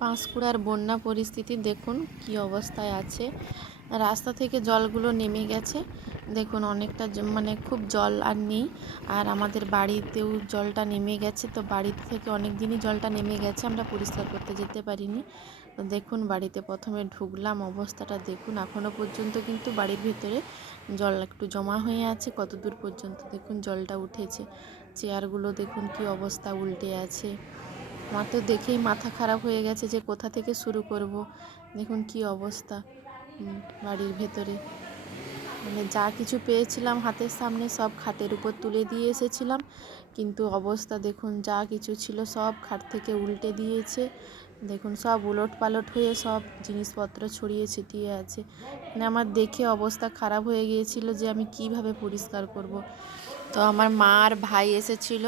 পাঁশকুড়ার বন্যা পরিস্থিতি, দেখুন কি অবস্থায় আছে। রাস্তা থেকে জলগুলো নেমে গেছে। দেখুন অনেকটা মানে খুব জল আর নেই। আর আমাদের বাড়িতেও জলটা নেমে গেছে। তো বাড়ি থেকে অনেক দিনই জলটা নেমে গেছে। আমরা পরিষ্কার করতে যেতে পারিনি। তো দেখুন বাড়িতে প্রথমে ঢুকলাম। অবস্থাটা দেখুন এখনও পর্যন্ত কিন্তু বাড়ির ভিতরে জল একটু জমা হয়ে আছে। কত দূর পর্যন্ত দেখুন জলটা উঠেছে। চেয়ারগুলো দেখুন কি অবস্থা উল্টে আছে। আমার তো দেখেই মাথা খারাপ হয়ে গেছে যে কোথা থেকে শুরু করব। দেখুন কি অবস্থা বাড়ির ভেতরে। মানে যা কিছু পেয়েছিলাম হাতের সামনে সব খাটের উপর তুলে দিয়ে এসেছিলাম। কিন্তু অবস্থা দেখুন, যা কিছু ছিল সব খাট থেকে উল্টে দিয়েছে। দেখুন সব উলট পালট হয়ে সব জিনিসপত্র ছড়িয়ে ছিটিয়ে আছে। মানে আমার দেখে অবস্থা খারাপ হয়ে গিয়েছিল যে আমি কীভাবে পরিষ্কার করব। তো আমার মা আর ভাই এসেছিল।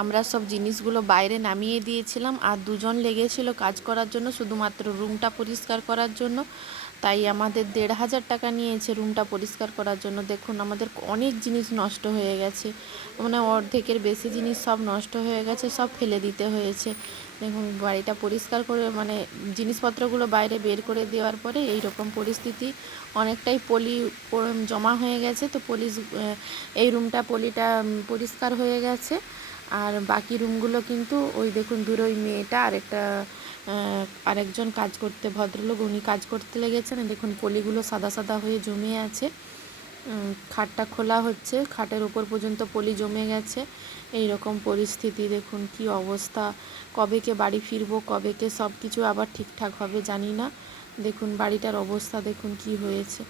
আমরা সব জিনিসগুলো বাইরে নামিয়ে দিয়েছিলাম আর দুজন লেগেছিল কাজ করার জন্য, শুধুমাত্র রুমটা পরিষ্কার করার জন্য। তাই আমাদের দেড় হাজার টাকা নিয়েছে রুমটা পরিষ্কার করার জন্য। দেখুন আমাদের অনেক জিনিস নষ্ট হয়ে গেছে। মানে অর্ধেকের বেশি জিনিস সব নষ্ট হয়ে গেছে সব ফেলে দিতে হয়েছে। দেখুন বাড়িটা পরিষ্কার করে মানে জিনিসপত্রগুলো বাইরে বের করে দেওয়ার পরে এই রকম পরিস্থিতি। অনেকটাই পলি জমা হয়ে গেছে তো পুলিশ এই রুমটা পলিটা পরিষ্কার হয়ে গেছে। আর বাকি রুমগুলো কিন্তু ওই দেখুন দূরে ওই মেয়েটা আরেকটা আহ, আরেকজন কাজ করতে, ভদ্রলোক উনি কাজ করতে লেগেছেন। দেখুন, পলিগুলো সাদা সাদা হয়ে জমে আছে। খাটটা খোলা হচ্ছে। খাটের ওপর পর্যন্ত পলি জমে গেছে। এই রকম পরিস্থিতি, দেখুন কি অবস্থা। কবে কে বাড়ি ফিরবো কবেকে সব কিছু আবার ঠিকঠাক হবে জানি না। দেখুন, বাড়িটার অবস্থা, দেখুন কি হয়েছে।